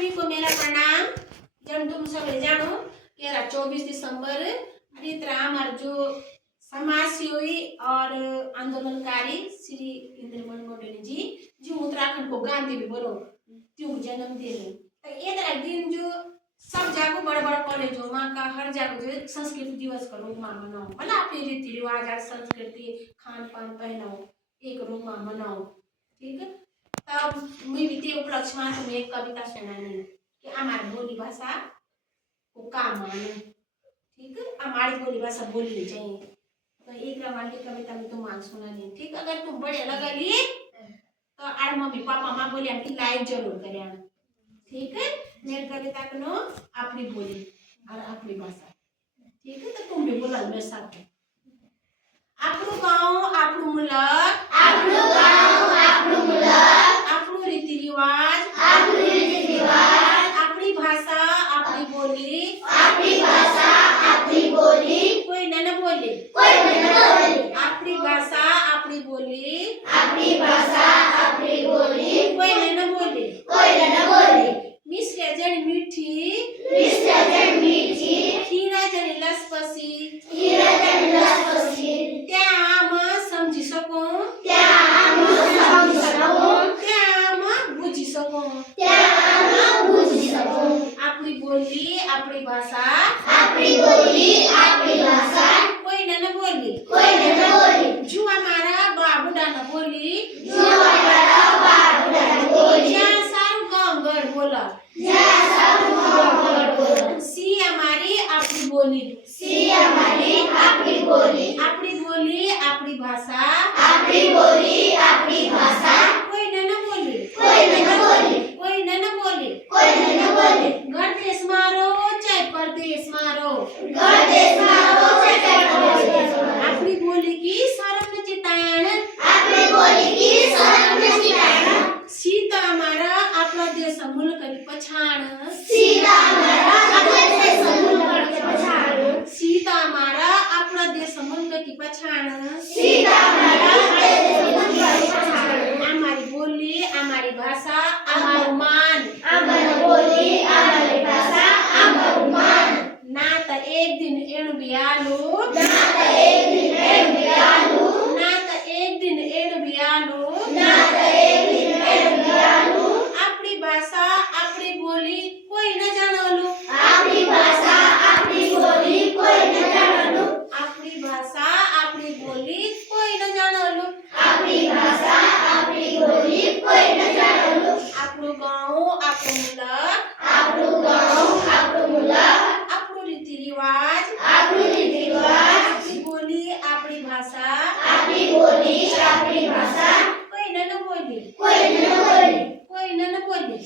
सभी को मेरा प्रणाम। जब तुम सब जानो कि 24 दिसंबर अरे हमारे जो समाज सेवी और आंदोलनकारी श्री इंद्रमण मोडेल जी जो उत्तराखंड को गांधी भी बोलो त्यो जन्मदिन तो ये दिन जो सब जागो बड़ा बड़ा कॉलेजों में का हर जागो जो संस्कृति दिवस का रूप में मनाओ भला अपने रीति रिवाज और संस्कृति खान पान पहनाओ एक रूप में मनाओ। ठीक है, तब मैं भी उपलक्ष्य में तुम्हें एक कविता सुनानी कि हमारी बोली भाषा को काम माने। ठीक है, हमारी बोली भाषा बोलनी चाहिए तो एक रवाल की कविता में तुम आज सुनानी। ठीक, अगर तुम बड़े लगा लिए तो आर मम्मी पापा माँ बोली हमकी लाइक जरूर करें। ठीक है, मेरी कविता को अपनी बोली और अपनी भाषा। ठीक है, तो तुम भी बोला मेरे साथ आपनु गाँव आपनु मुलक आपनु गाँव आपनु मुलक आपनु रीति रिवाज अपनी भाषा अपनी बोली कोई न बोले अपनी भाषा अपनी बोली कोई न बोले मिश्र जन मीठी खीरा जन लसपसी त्या म समझी सकूं बुझी सकूं अपनी बोली अपनी भाषा कोई न बोली जो हमारा बाबूडा न बोली जहाँ सारू गाँव घर बोला सी हमारी अपनी बोली अपनी भाषा कोई न बोले घर देश मारो चाहे परदेश मारो अपनी बोली की शर्म न चितायन सीता हमारा अपना देश मुल्क की पछाण सीता हमारा अपना देश मुल्क की पछाण हमारी बोली हमारी भाषा हमारा मान ना तो एक दिन एण बियालू अपनी भाषा अपनी बोली कोई न जानलू अपनी भाषा अपनी बोली कोई न जानलू अपनो गाँव अपनो मुलक अपनो रीति रिवाज अपनी बोली अपनी भाषा कोई न बोले